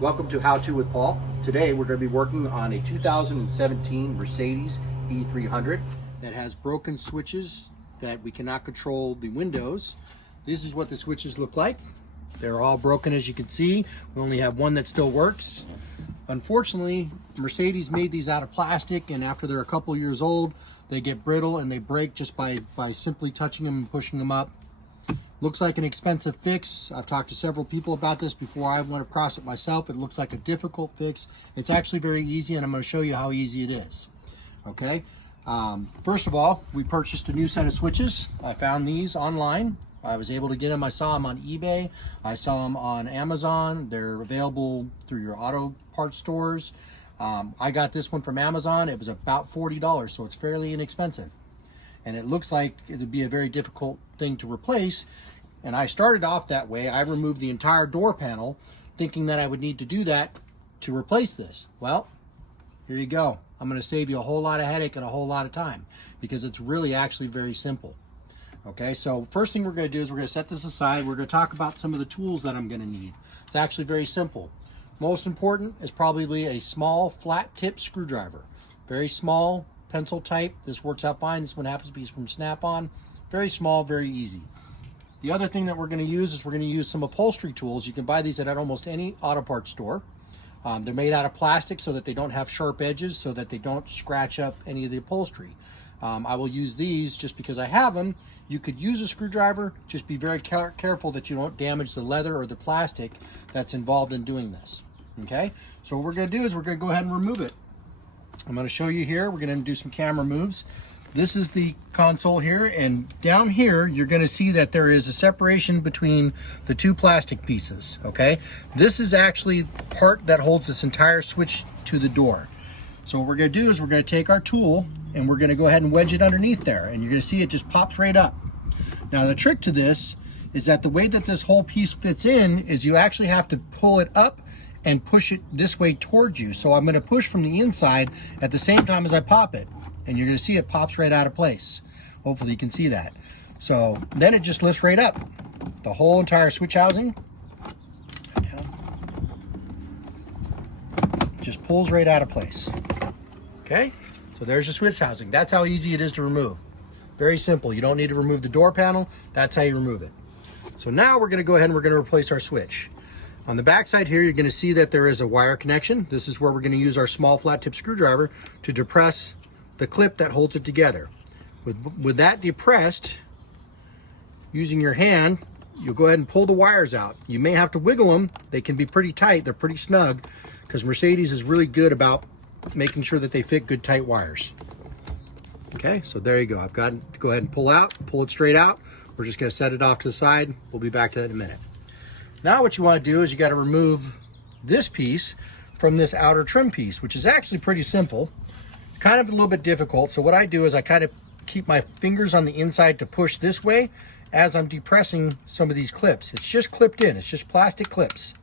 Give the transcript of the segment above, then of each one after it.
Welcome to How To with Paul. Today we're going to be working on a 2017 Mercedes E300 that has broken switches that we cannot control the windows. This is what the switches look like. They're all broken, as you can see. We only have one that still works. Unfortunately, Mercedes made these out of plastic, and after they're a couple years old, they get brittle and they break just by simply touching them and pushing them up. Looks like an expensive fix. I've talked to several people about this before I went across it myself. It looks like a difficult fix. It's actually very easy, and I'm going to show you how easy it is. Okay. First of all, we purchased a new set of switches. I found these online. I was able to get them. I saw them on eBay. I saw them on Amazon. They're available through your auto parts stores. I got this one from Amazon. It was about $40, so it's fairly inexpensive. And it looks like it would be a very difficult thing to replace. And I started off that way. I removed the entire door panel, thinking that I would need to do that to replace this. Well, here you go. I'm going to save you a whole lot of headache and a whole lot of time, because it's really actually very simple. Okay, so first thing we're going to do is we're going to set this aside. We're going to talk about some of the tools that I'm going to need. It's actually very simple. Most important is probably a small flat tip screwdriver. Very small, pencil type. This works out fine. This one happens to be from Snap-on. Very small, very easy. The other thing that we're going to use is we're going to use some upholstery tools. You can buy these at almost any auto parts store. They're made out of plastic so that they don't have sharp edges, so that they don't scratch up any of the upholstery. I will use these just because I have them. You could use a screwdriver. Just be very careful that you don't damage the leather or the plastic that's involved in doing this. Okay, so what we're going to do is we're going to go ahead and remove it. I'm going to show you here. We're going to do some camera moves. This is the console here, and down here you're going to see that there is a separation between the two plastic pieces. Okay, this is actually the part that holds this entire switch to the door. So what we're going to do is we're going to take our tool and we're going to go ahead and wedge it underneath there, and you're going to see it just pops right up. Now the trick to this is that the way that this whole piece fits in is you actually have to pull it up and push it this way towards you. So I'm going to push from the inside at the same time as I pop it, and you're going to see it pops right out of place. Hopefully you can see that. So then it just lifts right up. The whole entire switch housing just pulls right out of place. Okay, so there's the switch housing. That's how easy it is to remove. Very simple. You don't need to remove the door panel. That's how you remove it. So now we're going to go ahead and we're going to replace our switch. On the back side here, you're going to see that there is a wire connection. This is where we're going to use our small flat tip screwdriver to depress the clip that holds it together. With that depressed, using your hand, you'll go ahead and pull the wires out. You may have to wiggle them. They can be pretty tight. They're pretty snug, because Mercedes is really good about making sure that they fit good tight wires. Okay, so there you go. I've got to go ahead and pull it straight out. We're just going to set it off to the side. We'll be back to that in a minute. Now what you want to do is you got to remove this piece from this outer trim piece, which is actually pretty simple. Kind of a little bit difficult. So what I do is I kind of keep my fingers on the inside to push this way as I'm depressing some of these clips. It's just clipped in. It's just plastic clips.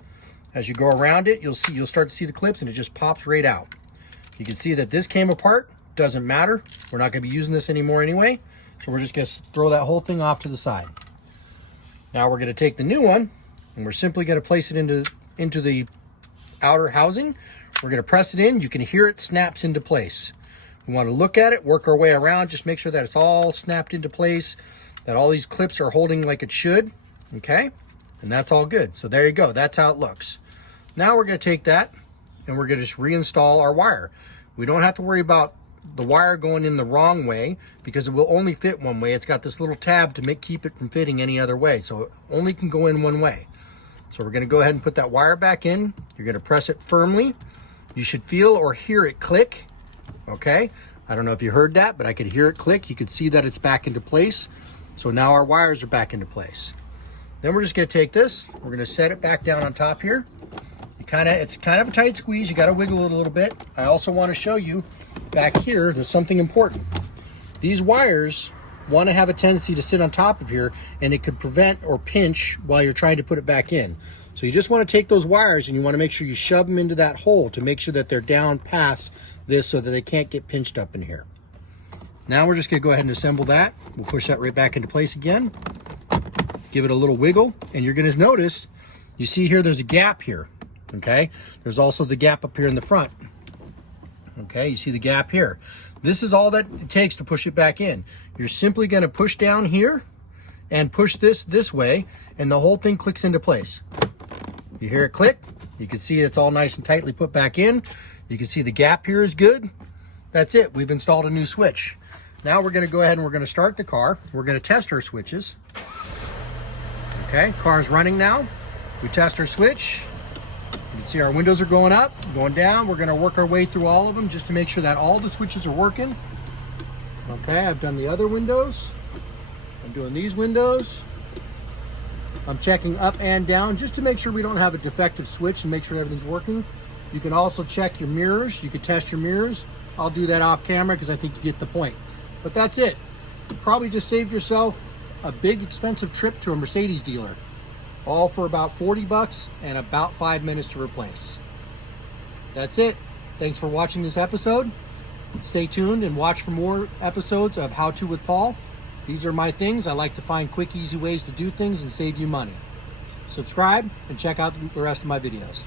As you go around it, you'll start to see the clips, and it just pops right out. You can see that this came apart. Doesn't matter. We're not going to be using this anymore anyway. So we're just going to throw that whole thing off to the side. Now we're going to take the new one, and we're simply going to place it into the outer housing. We're going to press it in. You can hear it snaps into place. We want to look at it, work our way around, just make sure that it's all snapped into place, that all these clips are holding like it should. Okay, and that's all good. So there you go. That's how it looks. Now we're going to take that and we're going to just reinstall our wire. We don't have to worry about the wire going in the wrong way, because it will only fit one way. It's got this little tab to keep it from fitting any other way, so it only can go in one way. So we're going to go ahead and put that wire back in. You're going to press it firmly. You should feel or hear it click. Okay, I don't know if you heard that, but I could hear it click. You could see that it's back into place. So now our wires are back into place. Then we're just going to take this. We're going to set it back down on top here. It's kind of a tight squeeze. You got to wiggle it a little bit. I also want to show you back here, there's something important. These wires want to have a tendency to sit on top of here, and it could prevent or pinch while you're trying to put it back in. So you just want to take those wires and you want to make sure you shove them into that hole to make sure that they're down past this so that they can't get pinched up in here. Now we're just going to go ahead and assemble that. We'll push that right back into place again. Give it a little wiggle, and you're going to notice, you see here there's a gap here. Okay, there's also the gap up here in the front. Okay, you see the gap here. This is all that it takes to push it back in. You're simply going to push down here and push this way, and the whole thing clicks into place. You hear it click. You can see it's all nice and tightly put back in. You can see the gap here is good. That's it. We've installed a new switch. Now we're going to go ahead and we're going to start the car. We're going to test our switches. Okay, car's running now. We test our switch. You can see our windows are going up, going down. We're going to work our way through all of them just to make sure that all the switches are working. Okay, I've done the other windows. I'm doing these windows. I'm checking up and down just to make sure we don't have a defective switch and make sure everything's working. You can also check your mirrors. You can test your mirrors. I'll do that off camera because I think you get the point. But that's it. You probably just saved yourself a big expensive trip to a Mercedes dealer. All for about 40 bucks and about 5 minutes to replace. That's it. Thanks for watching this episode. Stay tuned and watch for more episodes of How To with Paul. These are my things. I like to find quick, easy ways to do things and save you money. Subscribe and check out the rest of my videos.